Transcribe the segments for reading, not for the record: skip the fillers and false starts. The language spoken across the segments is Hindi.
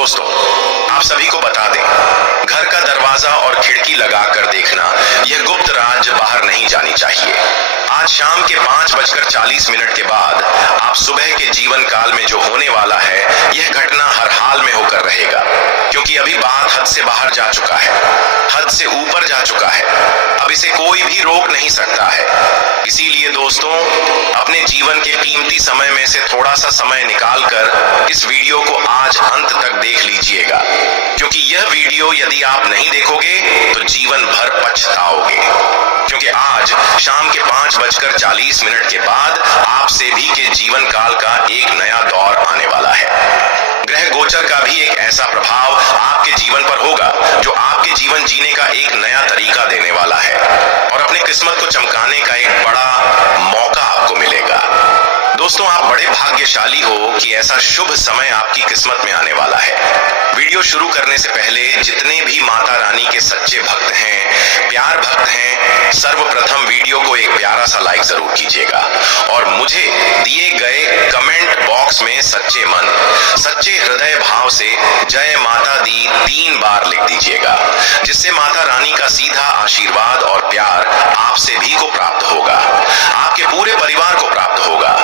दोस्तों, आप सभी को बता दें, घर का दरवाजा और खिड़की लगाकर देखना, यह गुप्त राज बाहर नहीं जानी चाहिए। आज शाम के 5:40 के बाद आप सुबह के जीवन काल में जो होने वाला है, यह घटना हर हाल में होकर रहेगा, क्योंकि अभी बात हद से बाहर जा चुका है, हद से ऊपर जा चुका है। अब इसे कोई भी रोक नहीं सकता है। इसीलिए दोस्तों, अपने जीवन के कीमती समय में से थोड़ा सा समय निकालकर इस वीडियो को आज अंत तक देख लीजिएगा, क्योंकि यह वीडियो यदि आप नहीं देखोगे तो जीवन भर पछताओगे। क्योंकि आज शाम के 5:40 के बाद आप सभी के जीवन काल का एक नया दौर आने वाला है। ग्रह गोचर का भी एक ऐसा प्रभाव आपके जीवन पर होगा जो आपके जीवन जीने का एक नया तरीका देने वाला है और अपने किस्मत को चमकाने का एक बड़ा मौका आपको मिलेगा। दोस्तों, आप बड़े भाग्यशाली हो कि ऐसा शुभ समय आपकी किस्मत में आने वाला है। वीडियो शुरू करने से पहले जितने भी माता रानी के सच्चे भक्त हैं, प्यार भक्त हैं, सर्वप्रथम वीडियो को एक प्यारा सा लाइक जरूर कीजिएगा और मुझे दिए गए कमेंट बॉक्स में सच्चे मन, सच्चे हृदय भाव से जय माता दी 3 बार लिख दीजिएगा, जिससे माता रानी का सीधा आशीर्वाद और प्यार आप सभी को प्राप्त होगा, आपके पूरे परिवार को प्राप्त होगा।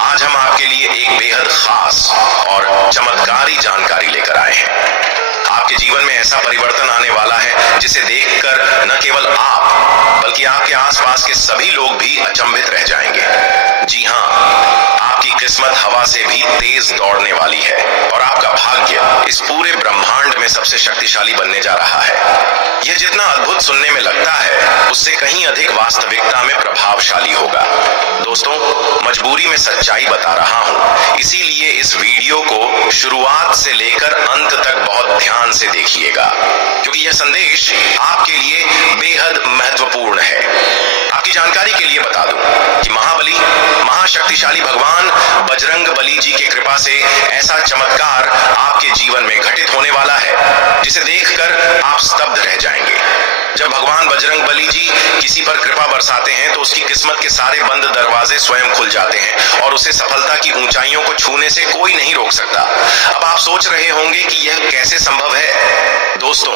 आज हम आपके लिए एक बेहद खास और चमत्कारी जानकारी लेकर आए हैं। आपके जीवन में ऐसा परिवर्तन आने वाला है जिसे देखकर न केवल आप बल्कि आपके आसपास के सभी लोग भी अचंभित रह जाएंगे। जी हाँ, आपकी किस्मत हवा से भी तेज दौड़ने वाली है और आपका भाग्य इस पूरे ब्रह्मांड में सबसे शक्तिशाली बनने जा रहा है। यह जितना अद्भुत सुनने में लगता है, उससे कहीं अधिक वास्तविकता में प्रभावशाली होगा। दोस्तों, मजबूरी में सच्चाई बता रहा हूं, इसीलिए इस वीडियो को शुरुआत से लेकर अंत तक बहुत ध्यान से देखिएगा, क्योंकि यह संदेश आपके लिए बेहद महत्वपूर्ण है। आपकी जानकारी के लिए बता दूं कि महाबली, महाशक्तिशाली भगवान बजरंग बली जी की कृपा से ऐसा चमत्कार आपके जीवन में घटित होने वाला है जिसे देखकर आप स्तब्ध रह जाएंगे। जब भगवान बजरंग बली जी किसी पर कृपा बरसाते हैं तो उसकी किस्मत के सारे बंद दरवाजे स्वयं खुल जाते हैं और उसे सफलता की ऊंचाइयों को छूने से कोई नहीं रोक सकता। अब आप सोच रहे होंगे कि यह कैसे संभव है। दोस्तों,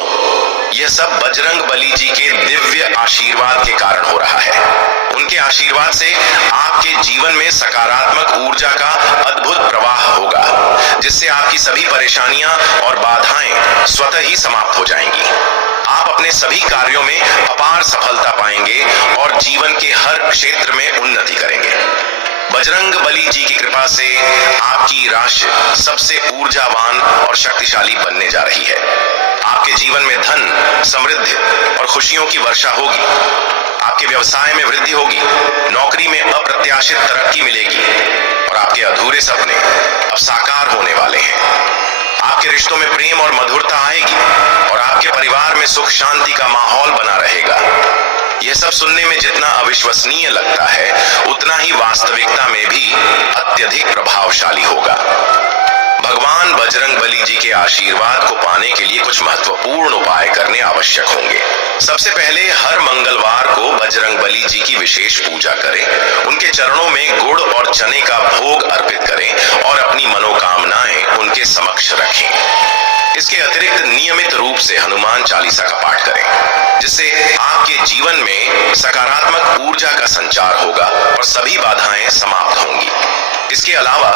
यह सब बजरंग बली जी के दिव्य आशीर्वाद के कारण हो रहा है। उनके आशीर्वाद से आपके जीवन में सकारात्मक ऊर्जा का अद्भुत प्रवाह होगा, जिससे आपकी सभी परेशानियां और बाधाएं स्वतः ही समाप्त हो जाएंगी। आप अपने सभी कार्यों में अपार सफलता पाएंगे और जीवन के हर क्षेत्र में उन्नति करेंगे। बजरंग बली जी की कृपा से आपकी राशि सबसे ऊर्जावान और शक्तिशाली बनने जा रही है। आपके जीवन में धन, समृद्धि और खुशियों की वर्षा होगी। आपके व्यवसाय में वृद्धि होगी, नौकरी में अप्रत्याशित तरक्की मिलेगी और आपके अधूरे सपने अब साकार होने वाले हैं। आपके रिश्तों में प्रेम और मधुरता आएगी और आपके परिवार में सुख शांति का माहौल बना रहेगा। यह सब सुनने में जितना अविश्वसनीय लगता है, उतना ही वास्तविकता में भी अत्यधिक प्रभावशाली होगा। भगवान बजरंग बली जी के आशीर्वाद को पाने के लिए कुछ महत्वपूर्ण उपाय करने आवश्यक होंगे। सबसे पहले हर मंगलवार को बजरंग बली जी की विशेष पूजा करें, उनके चरणों में गुड़ और चने का भोग अर्पित करें और अपनी मनोकामनाएं उनके समक्ष रखें। इसके अतिरिक्त नियमित रूप से हनुमान चालीसा का पाठ करें, जिससे आपके जीवन में सकारात्मक ऊर्जा का संचार होगा और सभी बाधाएं समाप्त होंगी। इसके अलावा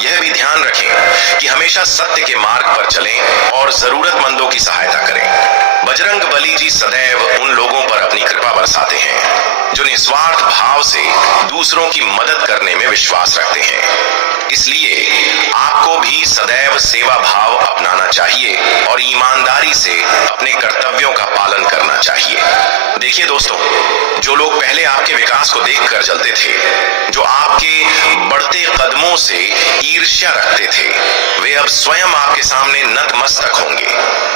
यह भी ध्यान रखें कि हमेशा सत्य के मार्ग पर चलें और जरूरतमंदों की सहायता करें। बजरंग बली जी सदैव उन लोगों पर अपनी कृपा बरसाते हैं जो निस्वार्थ भाव से दूसरों की मदद करने में विश्वास रखते हैं। इसलिए आपको भी सदैव सेवा भाव अपनाना चाहिए और ईमानदारी से अपने कर्तव्यों का पालन करना चाहिए। देखिए दोस्तों, जो लोग पहले आपके विकास को देखकर जलते थे, जो आपके बढ़ते कदमों से ईर्ष्या रखते थे, वे अब स्वयं आपके सामने नतमस्तक होंगे,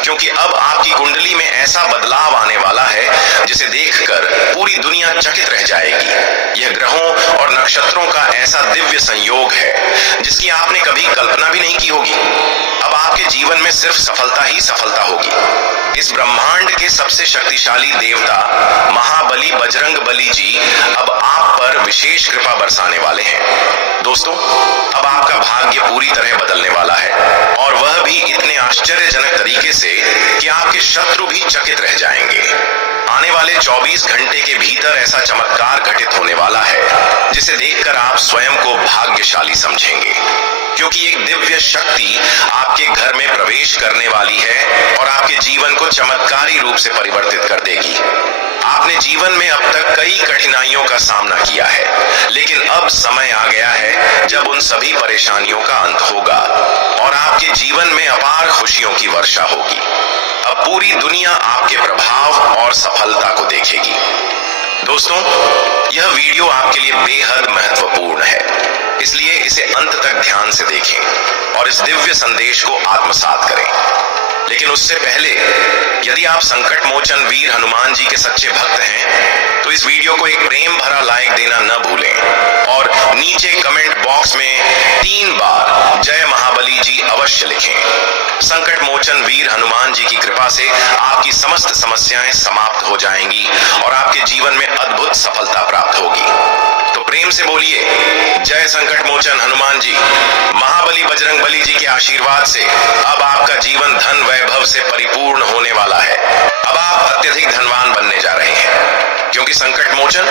क्योंकि अब आपकी कुंडली में ऐसा बदलाव आने वाला है जिसे देखकर पूरी दुनिया चकित रह जाएगी। यह ग्रहों और नक्षत्रों का ऐसा दिव्य संयोग है जिसकी आपने कभी कल्पना भी नहीं की होगी। अब आपके जीवन में सिर्फ सफलता ही सफलता होगी। इस ब्रह्मांड के सबसे शक्तिशाली देवता महाबली बजरंग बली जी अब आप पर विशेष कृपा बरसाने वाले हैं। दोस्तों, अब आपका भाग्य पूरी तरह बदलने वाला है, और वह भी इतने आश्चर्यजनक तरीके से कि आपके शत्रु भी चकित रह जाएंगे। आने वाले 24 घंटे के भीतर ऐसा चमत्कार घटित होने वाला है जिसे देखकर आप स्वयं को भाग्यशाली समझेंगे, क्योंकि एक दिव्य शक्ति आपके घर में प्रवेश करने वाली है और आपके जीवन को चमत्कारी रूप से परिवर्तित कर देगी। आपने जीवन में अब तक कई कठिनाइयों का सामना किया है, लेकिन अब समय आ गया है जब उन सभी परेशानियों का अंत होगा और आपके जीवन में अपार खुशियों की वर्षा होगी। अब पूरी दुनिया आपके प्रभाव और सफलता को देखेगी। दोस्तों, यह वीडियो आपके लिए बेहद महत्वपूर्ण है, इसलिए इसे अंत तक ध्यान से देखें और इस दिव्य संदेश को आत्मसात करें। लेकिन उससे पहले, यदि आप संकट मोचन वीर हनुमान जी के सच्चे भक्त हैं, तो इस वीडियो को एक प्रेम भरा लाइक देना न भूलें और नीचे कमेंट बॉक्स में 3 बार जय महाबली जी अवश्य लिखें। संकट मोचन वीर हनुमान जी की कृपा से आपकी समस्त समस्याएं समाप्त हो जाएंगी और आपके जीवन में अद्भुत सफलता प्राप्त होगी। तो प्रेम से बोलिए, जय संकट मोचन हनुमान जी। महाबली बजरंग बली जी के आशीर्वाद से अब आपका जीवन धन वैभव से परिपूर्ण होने वाला है। अब आप अत्यधिक धनवान बनने जा रहे हैं, क्योंकि संकट मोचन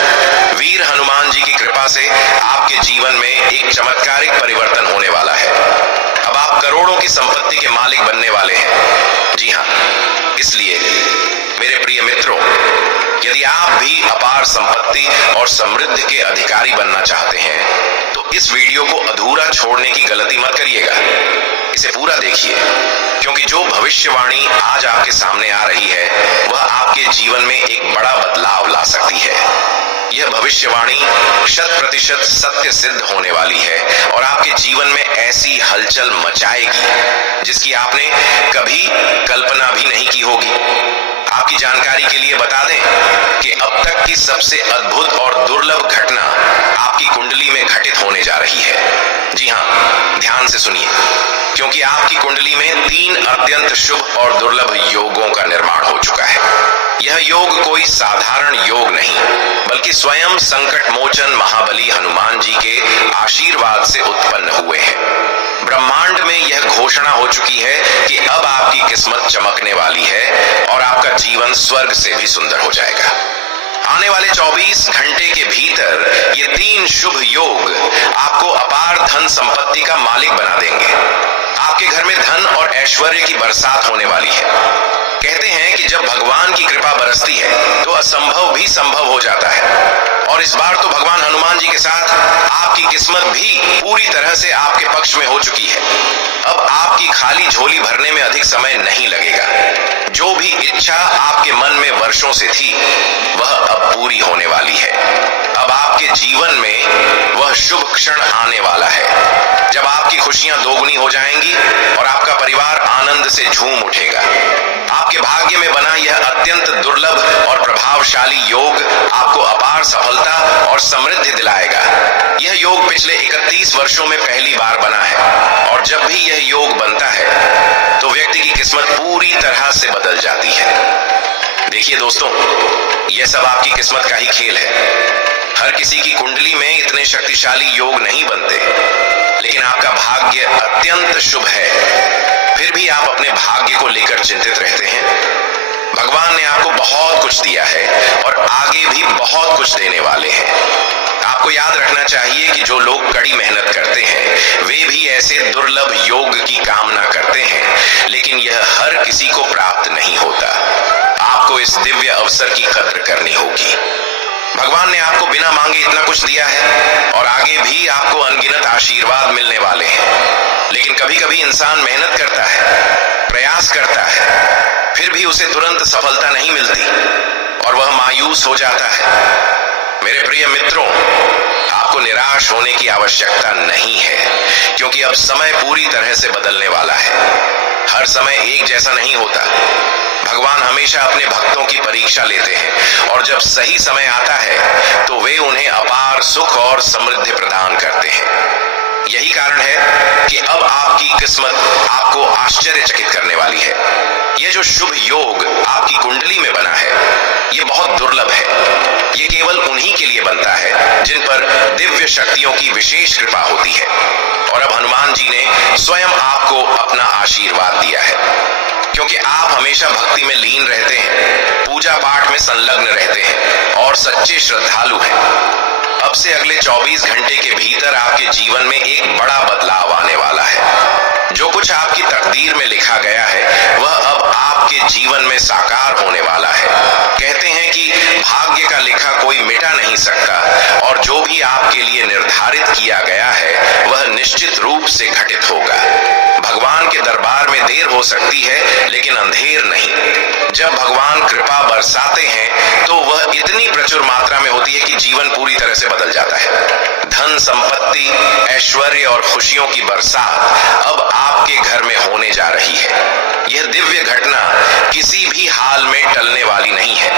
वीर हनुमान जी की कृपा से आपके जीवन में एक चमत्कारिक परिवर्तन होने वाला है। अब आप करोड़ों की संपत्ति के मालिक बनने वाले हैं। जी हाँ, इसलिए मेरे प्रिय मित्रों, यदि आप भी अपार संपत्ति और समृद्धि के अधिकारी बनना चाहते हैं, तो इस वीडियो को अधूरा छोड़ने की गलती मत करिएगा। इसे पूरा देखिए, क्योंकि जो भविष्यवाणी आज आपके सामने आ रही है, वह आपके जीवन में एक बड़ा बदलाव ला सकती है। यह भविष्यवाणी 100% सत्य सिद्ध होने वाली है और आपके जीवन में ऐसी हलचल मचाएगी जिसकी आपने कभी कल्पना भी नहीं की होगी। आपकी जानकारी के लिए बता दें कि अब तक की सबसे अद्भुत और दुर्लभ घटना आपकी कुंडली में घटित होने जा रही है। जी हाँ, ध्यान से सुनिए, क्योंकि आपकी कुंडली में 3 अत्यंत शुभ और दुर्लभ योगों का निर्माण हो चुका है। यह योग कोई साधारण योग नहीं, बल्कि स्वयं संकट मोचन महाबली हनुमान जी के आशीर्वाद से उत्पन्न हुए हैं। ब्रह्मांड में यह घोषणा हो चुकी है कि अब आपकी किस्मत चमकने वाली है और आपका जीवन स्वर्ग से भी सुंदर हो जाएगा। आने वाले 24 घंटे के भीतर ये 3 शुभ योग आपको अपार धन संपत्ति का मालिक बना देंगे। आपके घर में धन और ऐश्वर्य की बरसात होने वाली है। कहते हैं कि जब भगवान की कृपा बरसती है तो असंभव भी संभव हो जाता है, और इस बार तो भगवान हनुमान जी के साथ आपकी किस्मत भी पूरी तरह से आपके पक्ष में हो चुकी है। अब आपकी खाली झोली भरने में अधिक समय नहीं लगेगा। जो भी इच्छा आपके मन में वर्षों से थी, वह अब पूरी होने वाली है। अब आपके जीवन में वह शुभ क्षण आने वाला है जब आपकी खुशियां दोगुनी हो जाएंगी और आपका परिवार आनंद से झूम उठेगा। आपके भाग्य में बना यह अत्यंत दुर्लभ और प्रभावशाली योग आपको अपार सफलता और समृद्धि दिलाएगा। यह योग पिछले 31 वर्षों में पहली बार बना है, और जब भी यह योग बनता है तो व्यक्ति की किस्मत पूरी तरह से बदल जाती है। देखिए दोस्तों, यह सब आपकी किस्मत का ही खेल है। हर किसी की कुंडली में इतने शक्तिशाली योग नहीं बनते, लेकिन आपका भाग्य अत्यंत शुभ है। फिर भी आप अपने भाग्य को लेकर चिंतित रहते हैं। भगवान ने आपको बहुत कुछ दिया है और आगे भी बहुत कुछ देने वाले हैं। आपको याद रखना चाहिए कि जो लोग कड़ी मेहनत करते हैं, वे भी ऐसे दुर्लभ योग की कामना करते हैं, लेकिन यह हर किसी को प्राप्त नहीं होता। आपको इस दिव्य अवसर की कद्र करनी होगी। भगवान ने आपको बिना मांगे इतना कुछ दिया है और आगे भी आपको अनगिनत आशीर्वाद मिलने वाले हैं। लेकिन कभी कभी इंसान मेहनत करता है, प्रयास करता है, फिर भी उसे तुरंत सफलता नहीं मिलती और वह मायूस हो जाता है। मेरे प्रिय मित्रों, आपको निराश होने की आवश्यकता नहीं है, क्योंकि अब समय पूरी तरह से बदलने वाला है। हर समय एक जैसा नहीं होता। भगवान हमेशा अपने भक्तों की परीक्षा लेते हैं, और जब सही समय आता है तो वे उन्हें अपार सुख और समृद्धि प्रदान करते हैं। यही कारण है कि अब आपकी किस्मत आपको आश्चर्यचकित करने वाली है। यह जो शुभ योग आपकी कुंडली में बना है, यह बहुत दुर्लभ है। यह केवल उन्हीं के लिए बनता है जिन पर दिव्य शक्तियों की विशेष कृपा होती है। और अब हनुमान जी ने स्वयं आपको अपना आशीर्वाद दिया है, क्योंकि आप हमेशा भक्ति में लीन रहते हैं, पूजा पाठ में संलग्न रहते हैं और सच्चे श्रद्धालु हैं। अब से अगले 24 घंटे के भीतर आपके जीवन में एक बड़ा बदलाव आने वाला है। जो कुछ आपकी तकदीर में लिखा गया है वह अब आपके जीवन में साकार होने वाला है। कहते हैं कि भाग्य का लिखा कोई मिटा नहीं सकता, और जो भी आपके लिए निर्धारित किया गया है वह निश्चित रूप से घटित होगा। भगवान के दरबार में देर हो सकती है, लेकिन अंधेर नहीं। जब भगवान कृपा बरसाते हैं तो वह इतनी प्रचुर मात्रा में होती है कि जीवन पूरी तरह से बदल जाता है। धन संपत्ति, ऐश्वर्य और खुशियों की बरसात अब आपके घर में होने जा रही है। यह दिव्य घटना किसी भी हाल में टलने वाली नहीं है।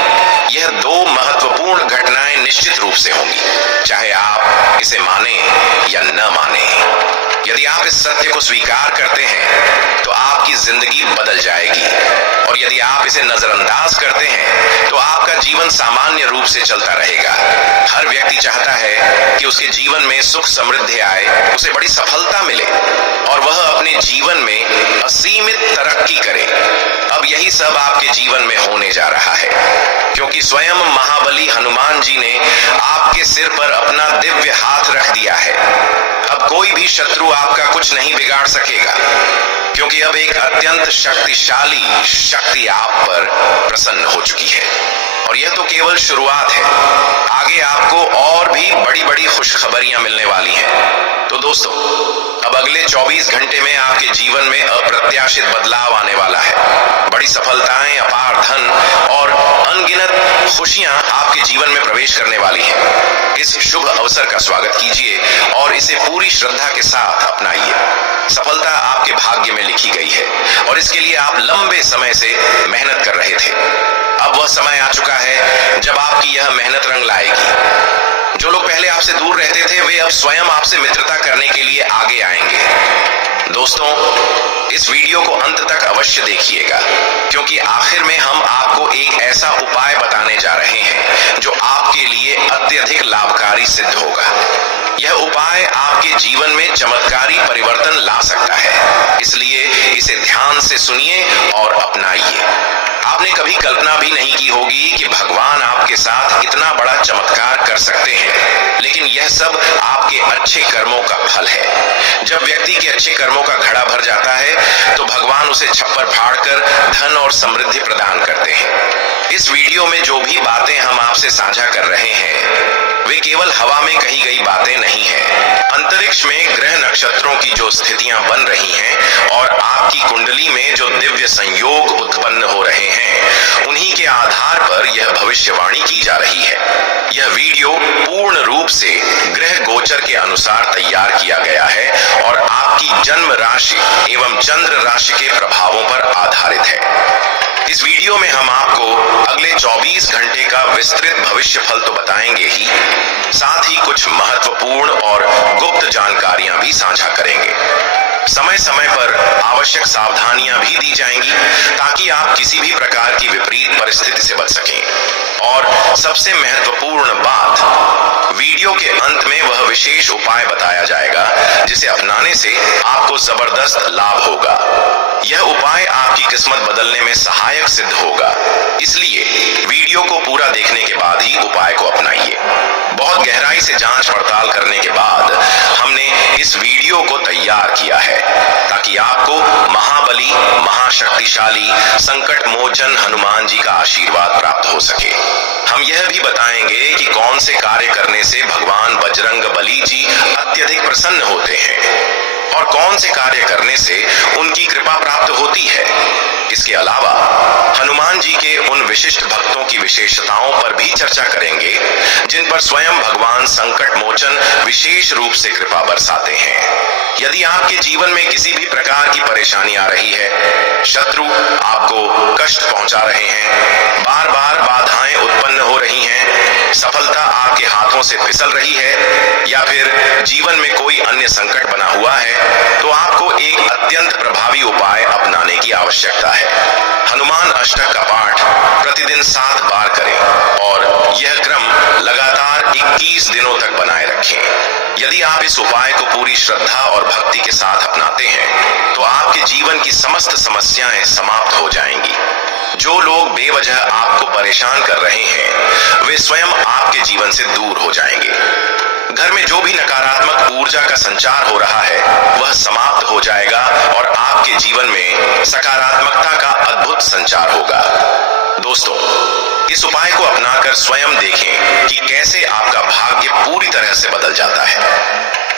यह दो महत्वपूर्ण घटनाएं निश्चित रूप से होंगी, चाहे आप इसे माने या न माने। यदि आप इस सत्य को स्वीकार करते हैं तो आपकी जिंदगी बदल जाएगी, और यदि आप इसे नजरअंदाज करते हैं तो आपका जीवन सामान्य रूप से चलता रहेगा। हर व्यक्ति चाहता है कि उसके जीवन में सुख समृद्धि आए, उसे बड़ी सफलता मिले और वह अपने जीवन में असीमित तरक्की करे। अब यही सब आपके जीवन में होने जा रहा है, क्योंकि स्वयं महाबली हनुमान जी ने आपके सिर पर अपना दिव्य हाथ रख दिया है। अब कोई भी शत्रु आपका कुछ नहीं बिगाड़ सकेगा, क्योंकि अब एक अत्यंत शक्तिशाली शक्ति आप पर प्रसन्न हो चुकी है। और यह तो केवल शुरुआत है, आगे आपको और भी बड़ी बड़ी खुशखबरियां मिलने वाली हैं। तो दोस्तों, अब अगले 24 घंटे में आपके जीवन में अप्रत्याशित बदलाव आने वाला है। बड़ी सफलताएं, अपार धन और अनगिनत खुशियां आपके जीवन में प्रवेश करने वाली हैं। इस शुभ अवसर का स्वागत कीजिए और इसे पूरी श्रद्धा के साथ अपनाइए। सफलता आपके भाग्य में लिखी गई है, और इसके लिए आप लंबे समय से मेहनत कर रहे थे। अब वह समय आ चुका है जब आपकी यह मेहनत रंग लाएगी। जो लोग पहले आपसे दूर रहते थे वे अब स्वयं आपसे मित्रता करने के लिए आगे आएंगे। दोस्तों, इस वीडियो को अंत तक अवश्य देखिएगा, क्योंकि आखिर में हम आपको एक ऐसा उपाय बताने जा रहे हैं जो आपके लिए अत्यधिक लाभकारी सिद्ध होगा। यह उपाय आपके जीवन में चमत्कारी परिवर्तन ला सकता है, इसलिए इसे ध्यान से सुनिए और अपनाइए। आपने कभी कल्पना भी नहीं की होगी कि भगवान आपके साथ इतना बड़ा चमत्कार कर सकते हैं, लेकिन यह सब आपके अच्छे कर्मों का फल है। जब व्यक्ति के अच्छे कर्मों का घड़ा भर जाता है तो भगवान उसे छप्पर फाड़कर धन और समृद्धि प्रदान करते हैं। इस वीडियो में जो भी बातें हम आपसे साझा कर रहे हैं वे केवल हवा में कही गई बातें नहीं हैं। अंतरिक्ष में ग्रह नक्षत्रों की जो स्थितियां बन रही हैं और आपकी कुंडली में जो दिव्य संयोग उत्पन्न हो रहे हैं, उन्हीं के आधार पर यह भविष्यवाणी की जा रही है। यह वीडियो पूर्ण रूप से ग्रह गोचर के अनुसार तैयार किया गया है और आपकी जन्म राशि एवं चंद्र राशि के प्रभावों पर आधारित है। इस वीडियो में हम आपको अगले 24 घंटे का विस्तृत भविष्य फल तो बताएंगे ही, साथ ही कुछ महत्वपूर्ण और गुप्त जानकारियां भी साझा करेंगे। समय समय पर आवश्यक सावधानियां भी दी जाएंगी ताकि आप किसी भी प्रकार की विपरीत परिस्थिति से बच सकें। और सबसे महत्वपूर्ण बात, वीडियो के अंत में वह विशेष उपाय बताया जाएगा जिसे अपनाने से आपको जबरदस्त लाभ होगा। यह उपाय आपकी किस्मत बदलने में सहायक सिद्ध होगा, इसलिए वीडियो को पूरा देखने के बाद ही उपाय को अपनाइए। बहुत गहराई से जांच पड़ताल करने के बाद हमने इस वीडियो को तैयार किया है ताकि आपको महाबली, महाशक्तिशाली, संकट मोचन हनुमान जी का आशीर्वाद प्राप्त हो सके। हम यह भी बताएंगे कि कौन से कार्य करने से भगवान बजरंग बली जी अत्यधिक प्रसन्न होते हैं और कौन से कार्य करने से उनकी कृपा प्राप्त होती है। इसके अलावा हनुमान जी के उन विशिष्ट भक्तों की विशेषताओं पर भी चर्चा करेंगे जिन पर स्वयं भगवान संकट मोचन विशेष रूप से कृपा बरसाते हैं। यदि आपके जीवन में किसी भी प्रकार की परेशानी आ रही है, शत्रु आपको कष्ट पहुंचा रहे हैं, बार बार बाधाएं उत्पन्न हो रही हैं, सफलता आपके हाथों से फिसल रही है या फिर जीवन में कोई अन्य संकट बना हुआ है, तो आपको एक अत्यंत प्रभावी उपाय अपनाने की आवश्यकता है। हनुमान अष्टक का पाठ प्रतिदिन 7 बार करें और यह क्रम लगातार 21 दिनों तक बनाए रखें। यदि आप इस उपाय को पूरी श्रद्धा और भक्ति के साथ अपनाते हैं तो आपके जीवन की समस्त समस्याएं समाप्त हो जाएंगी। जो लोग बेवजह आपको परेशान कर रहे हैं वे स्वयं आपके जीवन से दूर हो जाएंगे। घर में जो भी नकारात्मक ऊर्जा का संचार हो रहा है वह समाप्त हो जाएगा और आपके जीवन में सकारात्मकता का अद्भुत संचार होगा। दोस्तों, इस उपाय को अपनाकर स्वयं देखें कि कैसे आपका भाग्य पूरी तरह से बदल जाता है।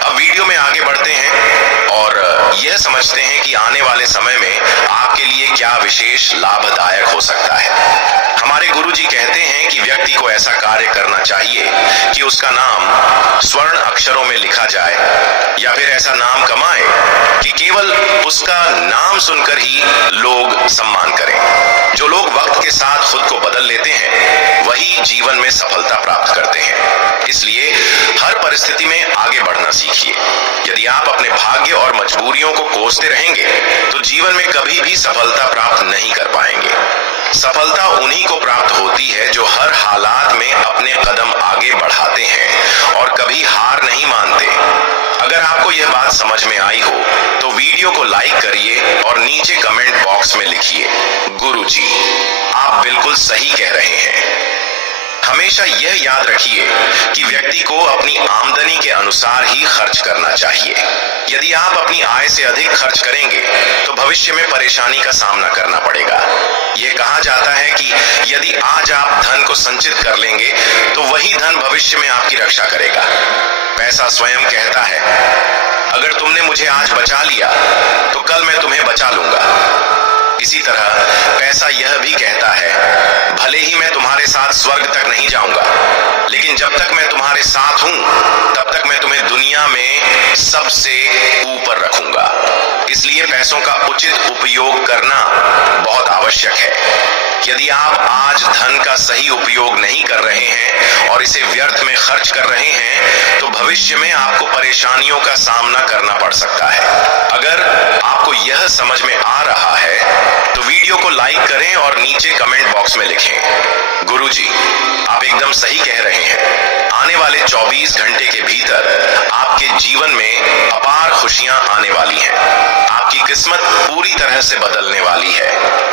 अब वीडियो में आगे बढ़ते हैं और यह समझते हैं कि आने वाले समय में आपके लिए क्या विशेष लाभदायक हो सकता है। हमारे गुरुजी कहते हैं कि व्यक्ति को ऐसा कार्य करना चाहिए कि उसका नाम स्वर्ण अक्षरों में लिखा जाए या फिर ऐसा नाम कमाए कि केवल उसका नाम सुनकर ही लोग सम्मान करें। जो लोग वक्त के साथ खुद को बदल लेते हैं वही जीवन में सफलता प्राप्त करते हैं। इसलिए हर परिस्थिति में आगे बढ़ना सीखिए। यदि आप अपने भाग्य और मजबूरियों को कोसते रहेंगे तो जीवन में कभी भी सफलता प्राप्त नहीं कर पाएंगे। सफलता उन्हीं को प्राप्त होती है जो हर हालात में अपने कदम आगे बढ़ाते हैं और कभी हार नहीं मानते। अगर आपको यह बात समझ में आई हो तो वीडियो को लाइक करिए और नीचे कमेंट बॉक्स में लिखिए, गुरुजी आप बिल्कुल सही कह रहे हैं। हमेशा यह याद रखिए कि व्यक्ति को अपनी आमदनी के अनुसार ही खर्च करना चाहिए। यदि आप अपनी आय से अधिक खर्च करेंगे तो भविष्य में परेशानी का सामना करना पड़ेगा। यह कहा जाता है कि यदि आज आप धन को संचित कर लेंगे तो वही धन भविष्य में आपकी रक्षा करेगा। पैसा स्वयं कहता है, अगर तुमने मुझे आज बचा लिया तो कल मैं तुम्हें बचा लूंगा। इसी तरह पैसा यह भी कहता है, भले ही मैं तुम्हारे साथ स्वर्ग तक नहीं जाऊंगा, लेकिन जब तक मैं तुम्हारे साथ हूं तब तक मैं तुम्हें दुनिया में सबसे ऊपर रखूंगा। इसलिए पैसों का उचित उपयोग करना बहुत आवश्यक है। यदि आप आज धन का सही उपयोग नहीं कर रहे हैं और इसे व्यर्थ में खर्च कर रहे हैं तो भविष्य में आपको परेशानियों का सामना करना पड़ सकता है। अगर आपको यह समझ में आ रहा है तो वीडियो को लाइक करें और नीचे कमेंट बॉक्स में लिखें, गुरुजी आप एकदम सही कह रहे हैं। आने वाले 24 घंटे के भीतर आपके जीवन में अपार खुशियां आने वाली हैं। आपकी किस्मत पूरी तरह से बदलने वाली है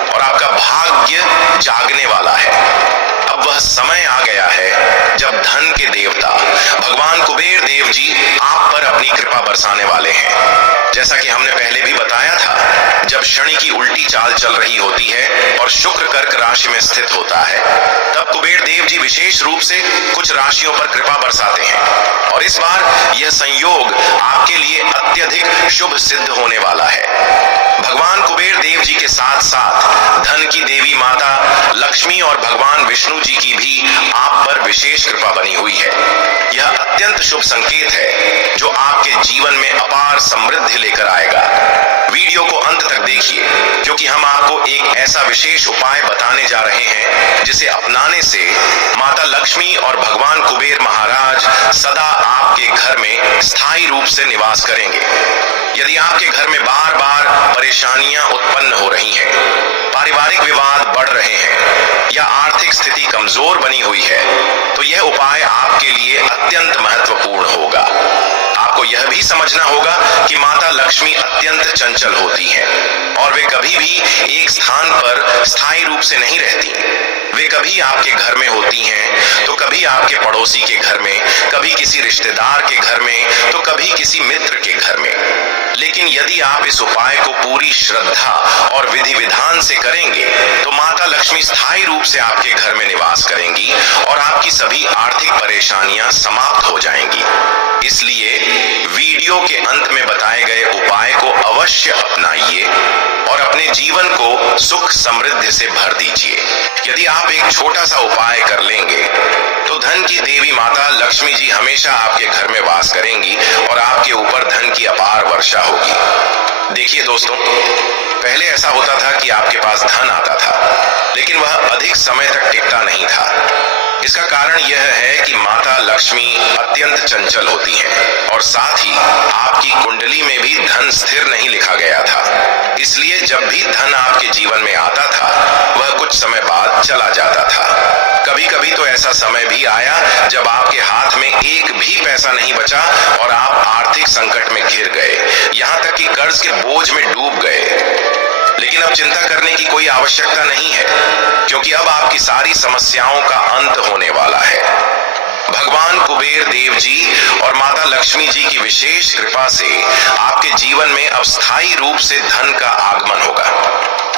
और आपका भाग्य जागने वाला है। अब वह समय आ गया है जब धन के देवता भगवान कुबेर देव जी आप पर अपनी कृपा बरसाने वाले हैं। जैसा कि हमने पहले भी बताया था, जब शनि की उल्टी चाल चल रही होती है और शुक्र कर्क राशि में स्थित होता है तब कुबेर देव जी विशेष रूप से कुछ राशियों पर कृपा बरसाते हैं और इस बार यह संयोग आपके लिए अत्यधिक शुभ सिद्ध होने वाला है। भगवान कुबेर देव जी के साथ साथ धन की देवी माता लक्ष्मी और भगवान विष्णु जी की भी आप पर विशेष कृपा बनी हुई है। यह अत्यंत शुभ संकेत है जो आपके जीवन में अपार समृद्धि लेकर आएगा। वीडियो को अंत तक देखिए क्योंकि हम आपको एक ऐसा विशेष उपाय बताने जा रहे हैं जिसे अपनाने से माता लक्ष्मी और भगवान कुबेर महाराज सदा आपके घर में स्थायी रूप से निवास करेंगे। यदि आपके घर में बार बार परेशानियां उत्पन्न हो रही हैं, पारिवारिक विवाद बढ़ रहे हैं या आर्थिक स्थिति कमजोर बनी हुई है तो यह उपाय आपके लिए अत्यंत महत्वपूर्ण होगा। आपको यह भी समझना होगा कि माता लक्ष्मी अत्यंत चंचल होती हैं और वे कभी भी एक स्थान पर स्थायी रूप से नहीं रहती। वे कभी आपके घर में होती हैं, तो कभी आपके पड़ोसी के घर में, कभी किसी रिश्तेदार के घर में, तो कभी किसी मित्र के घर में। लेकिन यदि आप इस उपाय को पूरी श्रद्धा और विधि विधान से करेंगे तो माता लक्ष्मी स्थायी रूप से आपके घर में निवास करेंगी और आपकी सभी आर्थिक परेशानियां समाप्त हो जाएंगी। इसलिए वीडियो के अंत में बताए गए उपाय को अवश्य अपनाइए और अपने जीवन को सुख समृद्धि से भर दीजिए। यदि आप एक छोटा सा उपाय कर लेंगे तो धन की देवी माता लक्ष्मी जी हमेशा आपके घर में वास करेंगी और आपके ऊपर धन की अपार वर्षा होगी। देखिए दोस्तों, पहले ऐसा होता था कि आपके पास धन आता था, लेकिन वह अधिक समय तक टिकता नहीं था। इसका कारण यह है कि माता लक्ष्मी अत्यंत चंचल होती हैं और साथ ही आपकी कुंडली में भी धन स्थिर नहीं लिखा गया था। इसलिए जब भी धन आपके जीवन में आता था वह कुछ समय बाद चला जाता था। कभी कभी तो ऐसा समय भी आया जब आपके हाथ में एक भी पैसा नहीं बचा और आप आर्थिक संकट में घिर गए, यहाँ तक कि कर्ज के बोझ में डूब गए। लेकिन अब चिंता करने की कोई आवश्यकता नहीं है, क्योंकि अब आपकी सारी समस्याओं का अंत होने वाला है। भगवान कुबेर देव जी और माता लक्ष्मी जी की विशेष कृपा से आपके जीवन में अब स्थायी रूप से धन का आगमन होगा।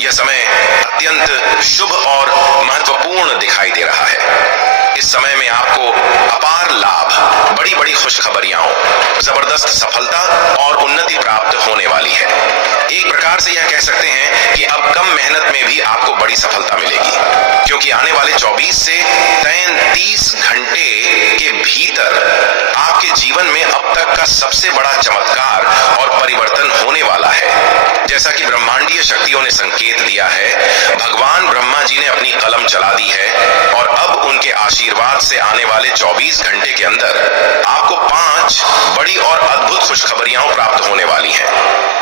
यह समय अत्यंत शुभ और महत्वपूर्ण दिखाई दे रहा है। इस समय में आपको अपार लाभ, बड़ी बड़ी खुशखबरियां, जबरदस्त सफलता और उन्नति प्राप्त होने वाली है। एक प्रकार से यह कह सकते हैं कि अब कम मेहनत में भी आपको बड़ी सफलता मिलेगी, क्योंकि आने वाले 24 से 33 घंटे के भीतर आपके जीवन में अब तक का सबसे बड़ा चमत्कार और परिवर्तन होने वाला है। जैसा कि ब्रह्मांडीय शक्तियों ने संकेत दिया है, भगवान ब्रह्मा जी ने अपनी कलम चला दी है और अब उनके आशीर्वाद से आने वाले 24 घंटे के अंदर आपको 5 बड़ी और अद्भुत खुशखबरियां प्राप्त होने वाली हैं।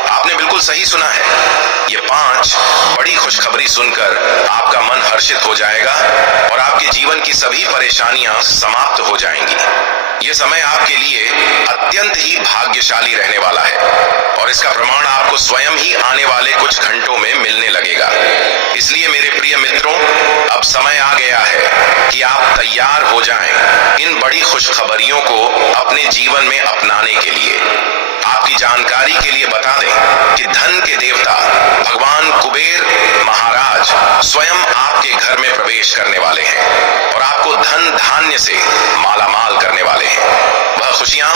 आपने बिल्कुल सही सुना है। ये 5 बड़ी खुशखबरी सुनकर आपका मन हर्षित हो जाएगा और आपके जीवन की सभी परेशानियां समाप्त हो जाएंगी। ये समय आपके लिए अत्यंत ही भाग्यशाली रहने वाला है और इसका प्रमाण आपको स्वयं ही आने वाले कुछ घंटों में मिलने लगेगा। इसलिए मेरे प्रिय मित्रों, अब समय आ गया है कि आप तैयार हो जाएं इन बड़ी खुशखबरियों को अपने जीवन में अपनाने के लिए। आपकी जानकारी के लिए बता दें कि धन के देवता भगवान कुबेर महाराज स्वयं आपके घर में प्रवेश करने वाले हैं और आपको धन धान्य से मालामाल करने वाले हैं। वह खुशियां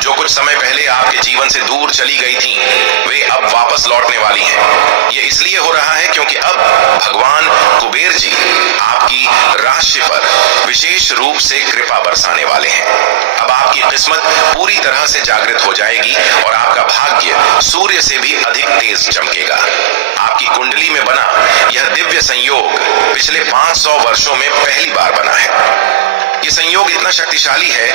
जो कुछ समय पहले आपके जीवन से दूर चली गई थीं, वे अब वापस लौटने वाली हैं। ये इसलिए हो रहा है क्योंकि अब भगवान कुबेर जी आपकी राशि पर विशेष रूप से कृपा बरसाने वाले हैं। अब आपकी किस्मत पूरी तरह से जागृत हो जाएगी और आपका भाग्य सूर्य से भी अधिक तेज चमकेगा। आपकी कुंडली में बना यह दिव्य संयोग पिछले 500 वर्षों में पहली बार बना है। ये संयोग इतना शक्तिशाली है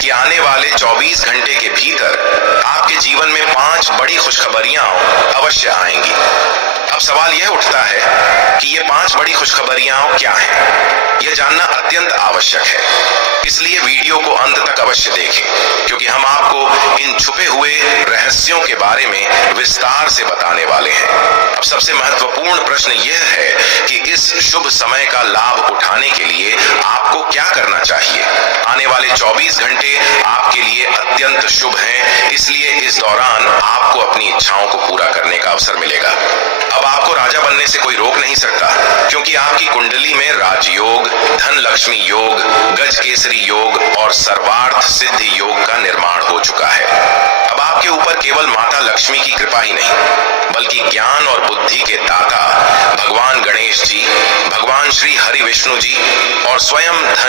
कि आने वाले 24 घंटे के भीतर आपके जीवन में 5 बड़ी खुशखबरियां अवश्य आएंगी। अब सवाल यह उठता है कि ये 5 बड़ी खुशखबरियां क्या हैं? यह जानना अत्यंत आवश्यक है। इसलिए वीडियो को अंत तक अवश्य देखें, क्योंकि हम आपको इन छुपे हुए रहस्यों के बारे में विस्तार से बताने वाले हैं। अब सबसे महत्वपूर्ण प्रश्न यह है कि इस शुभ समय का लाभ उठाने के लिए आपको क्या करना चाहिए। आने वाले 24 घंटे आपके लिए अत्यंत शुभ हैं, इसलिए इस दौरान आपको अपनी इच्छाओं को पूरा करने का अवसर मिलेगा। अब आपको राजा बनने से कोई रोक नहीं सकता, क्योंकि आपकी कुंडली में राजयोग, धन लक्ष्मी योग, गज केसरी योग और सर्वार्थ सिद्धि योग का निर्माण हो चुका है। अब आपके ऊपर केवल माता लक्ष्मी की कृपा ही नहीं, बल्कि ज्ञान और बुद्धि के दाता भगवान गणेश जी, भगवान श्री हरि विष्णु जी और स्वयं धन